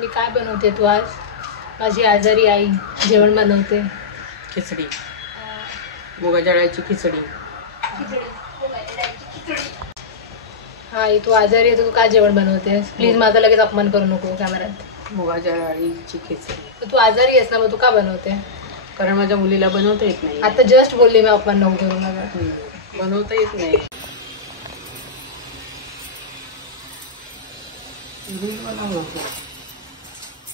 मी काय बनवते तू आज? माझी आजारी आई जेवण बनवते. खिचडी, मुगाच्या डाळीची खिचडी. हा आई, तू आजारी आहे तर तू काय जेवण बनवतेस? प्लीज माझा लगेच अपमान करू नको कॅमेऱ्यात. मुगाच्या डाळीची खिचडी. तू आजारी आहेस ना, मग तू का बनवते? कारण माझ्या मुलीला बनवता येत नाही. आता जस्ट बोलली मी अपमान नको करू माझा. बनवता येत नाही.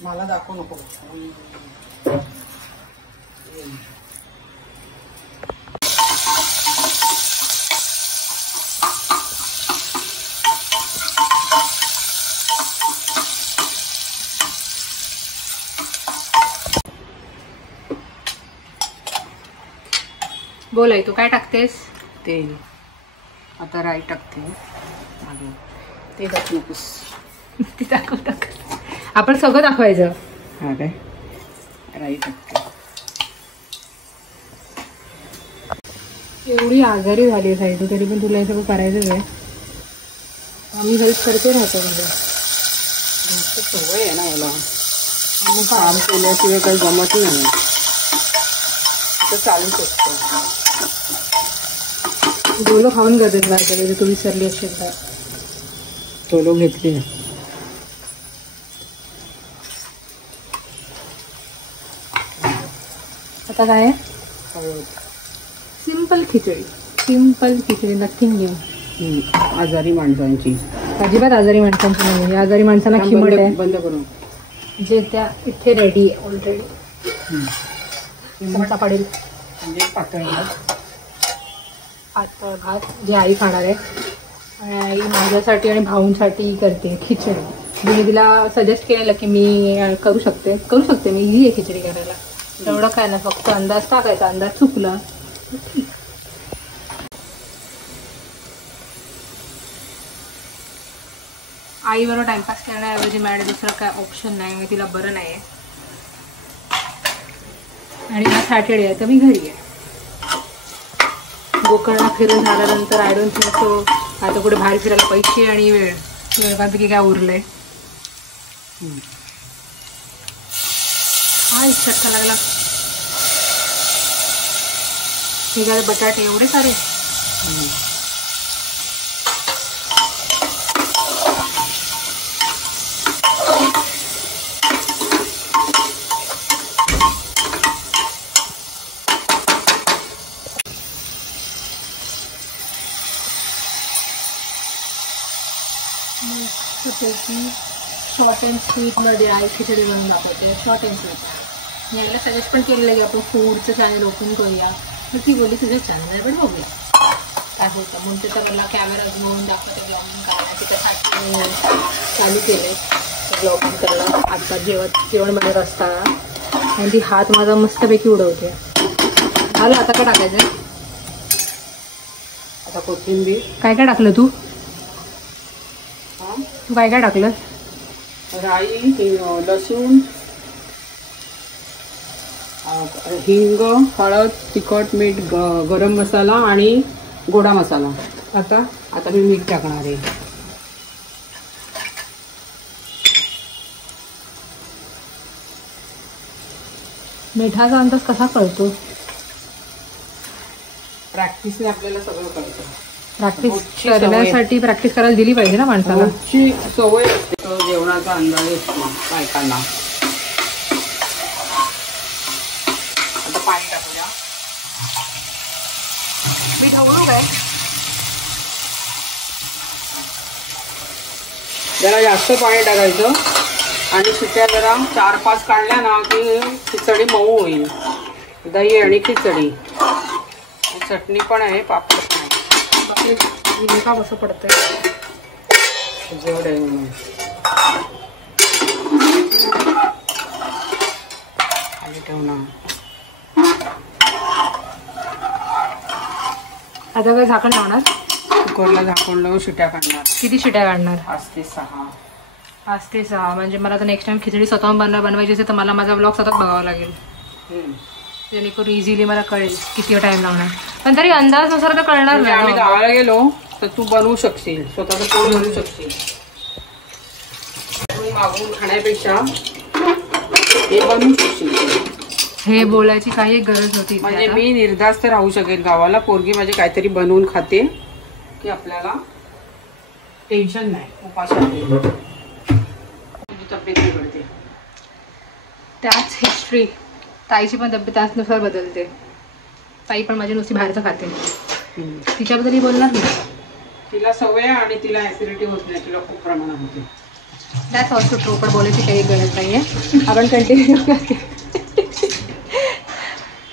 मला दाखवू नको. बोल आई, तू काय टाकतेस? तेल. आता राई टाकते. ते दाखवूस. ती टाकू टाक. आपण सगळं दाखवायचं. हा काय? राई टाकते. एवढी आजारी झाली आहे साईड, तरी पण तुला हे सगळं करायचंच आहे. आम्ही हेल्प करते राहतो. म्हणजे सवय आहे ना मला. काम केल्याशिवाय काही जमत नाही. तर चालूच असतं. डोलो खाऊन गरजेचं बाहेर तू विसरली असेल तर. डोलो घेतली. आता काय आहे? सिंपल खिचडी. सिंपल खिचडी, नथिंग न्यू. आजारी माणसांची. अजिबात आजारी माणसांची नाही. आजारी माणसांना खिमट आहे. बंद करून जे त्या इथे रेडी आहे ऑलरेडी. टमाटा पडेल. म्हणजे पातळ भात. पातळ भात जे आई खाणार आहे. आणि आई माझ्यासाठी आणि भाऊंसाठी करते खिचडी. मी तिला सजेस्ट केलेलं की मी करू शकते मी इझी आहे खिचडी करायला. एवढं काय ना, फक्त अंदाज टाकायचा. अंदाज चुकला ठीक. आईबरोबर टाइमपास करण्याऐवजी माझ्याकडे दुसरं काय ऑप्शन नाही. मी तिला बरं नाही आहे आणि आज सॅटर्डे आहे तर मी घरी आहे. गोकर्णला फिरून झाल्यानंतर आय डोंट थिंक सो आता कुठे बाहेर फिरायला पैसे आणि वेळपैकी काय उरलंय. हा एक चटका लागला. हे काय बटाटे एवढे सारे. शॉर्ट अँड स्वीटमध्ये आई खिचडी बनवून दाखवते. Short and sweet. मी यायला सजेस्ट पण केलेलं की आपण फूडचं चॅनल ओपन करूया. तर ती बोलली तुझं चॅनल आहे पण बघूया काय होतं. म्हणून ते तर मला कॅमेरा घेऊन दाखवते ब्लॉगिंग करायला. त्याच्यासाठी चालू केले ब्लॉगिंग करणं. आता जेवण बनवत असताना आणि ती हात माझा मस्तपैकी उडवते. झालं. आता काय टाकायचं? आता कोथिंबीर. काय काय टाकलं तू? तू काय काय टाकलं? राई, लसूण, हिंग, हळद, तिखट, मीठ, गरम मसाला आणि गोडा मसाला. आता मी मीठ टाकणार आहे. मिठाचा अंदाज कसा कळतो? प्रॅक्टिसने आपल्याला सगळं कळतं. प्रॅक्टिस करण्यासाठी प्रॅक्टिस करायला दिली पाहिजे ना माणसाला. सवय असते. जेवणाचा अंदाज असतो बायकांना. आता पाणी टाकूया. मी ढवळू काय? जरा जास्त पाणी टाकायचं आणि शिट्ट्या जरा 4-5 काढल्या ना की खिचडी मऊ होईल. दही आणि खिचडी. चटणी पण आहे, पापड पण आहे. का कसं पडतंय जेवढं आहे म्हणून. खाली ठेवणार. आता काय झाकण लावणार? कुकरला झाकण लावून शिट्या काढणार. किती शिट्या काढणार? 5 ते 6. 5 ते 6. म्हणजे मला तर नेक्स्ट टाइम खिचडी स्वतःहून बनवायची असेल तर मला माझा ब्लॉग स्वतःच बघावा लागेल. जेणेकरून इझिली मला कळेल किती टाइम लागणार. पण तरी अंदाजनुसार तर कळणार नाही. आम्ही गावाला गेलो तर तू बनवू शकशील, स्वतःचं पोट भरू शकशील. मागवून खाण्यापेक्षा हे बनवू शकशील. हे बोलायची काही गरज नव्हती. म्हणजे मी निर्धास्त राहू शकेन गावाला. पोरगी माझी काहीतरी बनवून खाते की आपल्याला टेन्शन नाही उपासाची. तुझी तब्येत बिघडते. त्याच हिस्ट्री. ताईची पण तब्येत त्याचनुसार बदलते. ताई पण माझी नुसती बाहेरचं खाते. तिच्याबद्दल बोलणार नाही. तिला सवय आणि तिला ऍसिडिटी होत नाही. तिला खूप प्रमाणात होते. त्याच ऑल्सो ट्रू. पण बोलायची काही गरज नाहीये.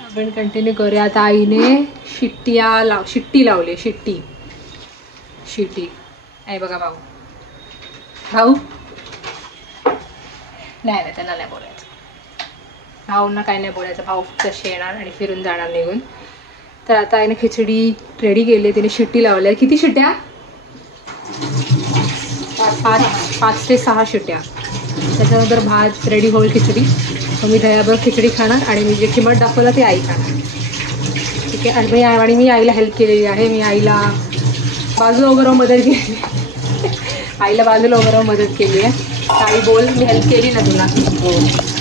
आपण कंटिन्यू करूया. आता आईने शिट्टी लावली. शिट्टी आहे बघा. भाऊ नाही त्यांना नाही बोलायचं. भाऊंना काही नाही बोलायचं. भाऊ तसे येणार आणि फिरून जाणार निघून. तर आता आईने खिचडी रेडी केली. तिने शिट्टी लावल्या. किती शिट्ट्या? 5 ते 6 शिट्ट्या. त्याच्यानंतर भात रेडी होईल खिचडी. मग मी दह्याबरोबर खिचडी खाणार आणि मी जे किंमत दाखवलं ते आई खाणार. ठीक आहे. आणि मी आईला हेल्प केलेली आहे. मी आईला बाजूला उभं राहून मदत केली. मदत केली आहे. आई बोल, मी हेल्प केली ना तुला? हो,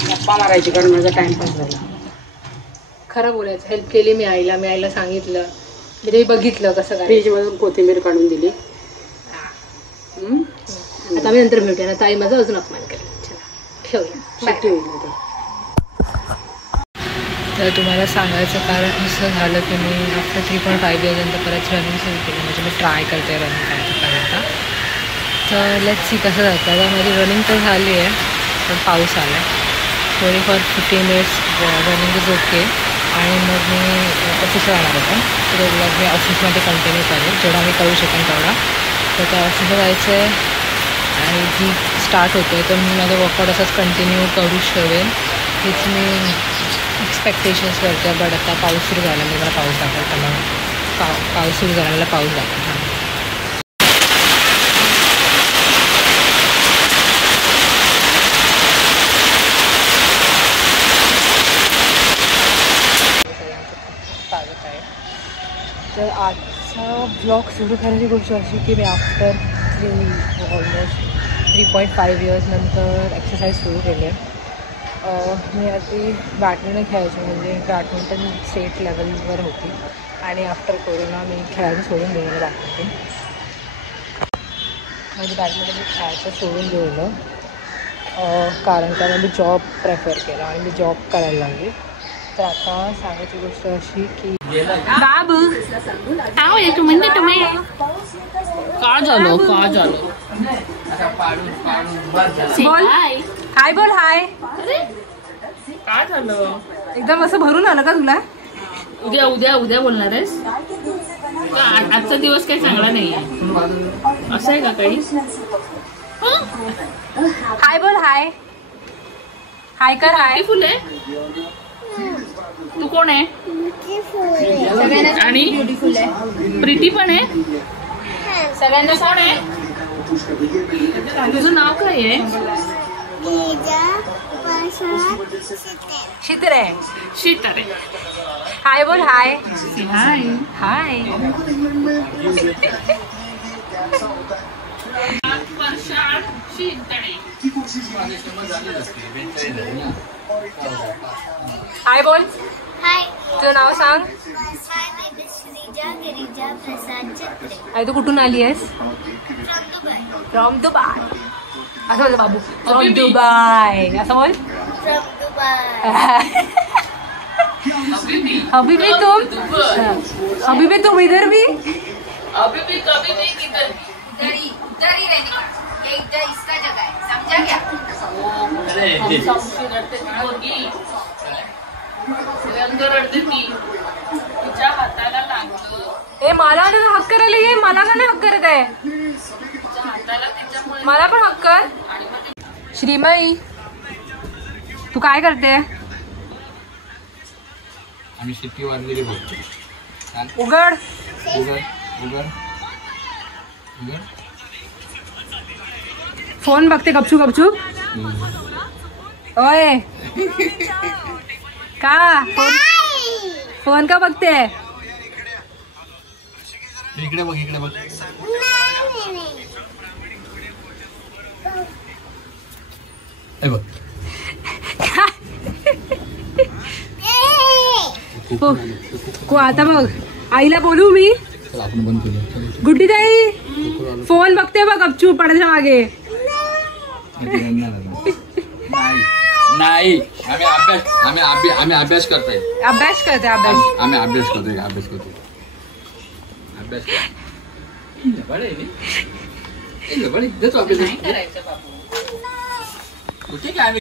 गप्पा मारायची कारण माझा टाइमपास झाला. खरं बोलायचं. हेल्प केली मी आईला सांगितलं. म्हणजे मी बघितलं कसं काय. फ्रीजमधून कोथिंबीर काढून दिली. आता मी नंतर भेटूया ना. ताई माझा अजून अपमान करेल. ठेवूया. तर तुम्हाला सांगायचं कारण असं झालं की मी आफ्टर 3.5 years नंतर परत रनिंग सुरू केली. म्हणजे मी ट्राय करते रनिंग करायचं. तर लेट्स सी कसं जातं. आता माझी रनिंग तर झाली आहे पण पाऊस आला आहे. 15 minutes रनिंग इज ओके. आणि मग मी ऑफिसला जाणार होतं. तर मग मी ऑफिसमध्ये कंटिन्यू करेल जेवढा मी करू शकेन तेवढा. तर त्या ऑफिसला जायचं आहे आणि जी स्टार्ट होतो आहे तर मी माझं वर्कआउट असंच कंटिन्यू करू शकेन हेच मी एक्सपेक्टेशन्स करते. बट आता पाऊस सुरू झाला. मी मला पाऊस दाखवतो. मग पाऊस सुरू झाला. मला पाऊस दाखवतो. स्वागत आहे. तर आजचा ब्लॉग सुरू करण्याची गोष्ट अशी की मी आफ्टर ऑलमोस्ट 3.5 years नंतर एक्सरसाइज सुरू केली आहे. मी आधी बॅडमिंटन खेळायची. म्हणजे बॅडमिंटन स्टेट लेवलवर होती आणि आफ्टर कोरोना मी खेळायचं सोडून दिलं. म्हणजे बॅडमिंटन मी खेळायचं सोडून दिलं कारण का मी जॉब प्रेफर केला आणि मी जॉब करायला लागली. तर आता सांगायची गोष्ट अशी की बाबू का झालो बोल हाय. बोल हाय. काय झालं? एकदम असं भरून आलं का तुला? उद्या बोलणार आहेस? आजचा दिवस काही चांगला नाही आहे असं आहे का काही? हाय बोल. हाय कर. हाय. फुल आहे. तू कोण आहे? आणि ब्युटिफुल आहे. प्रीती पण आहे. सगळ्यांना कोण आहे? तुझं नाव काय आहे? शीतरे. हाय बोल. हाय. हाय. हाय बोल. हाय. तुझं नाव सांग. आई तू कुठून आली आहेस? From Dubai. असं बोल बाबू. फ्रॉम दुबई असं बोल. अभी भी तुम इधर भी. अभी भी कभी नहीं किधर भी. इधर ही रहने का. ये इधर इसका जगह है. समझा क्या? तिच्या हाताला लागलं. ए मला हक्क करायला ये. मला का नाही हक्क करत आहे? हाताला त्याच्यामुळे मला पण हक्क. श्रीमई तू काय करते? आम्ही शिट्टी वाजलेली बघतो. उघड. फोन बघते गपचूप. ओय का फोन का बघते? इकडे बघ. हे बघ आता बघ आईला बोलू मी. चल आपण बंद करूया. गुड्डी ताई फोन बघते बघ गपचूप पडायच्या मागे. नाही आम्ही अभ्यास करतोय. अभ्यास करते अभ्यास. आम्ही अभ्यास करतोय. नाही करायचं बाबू. कुठे काय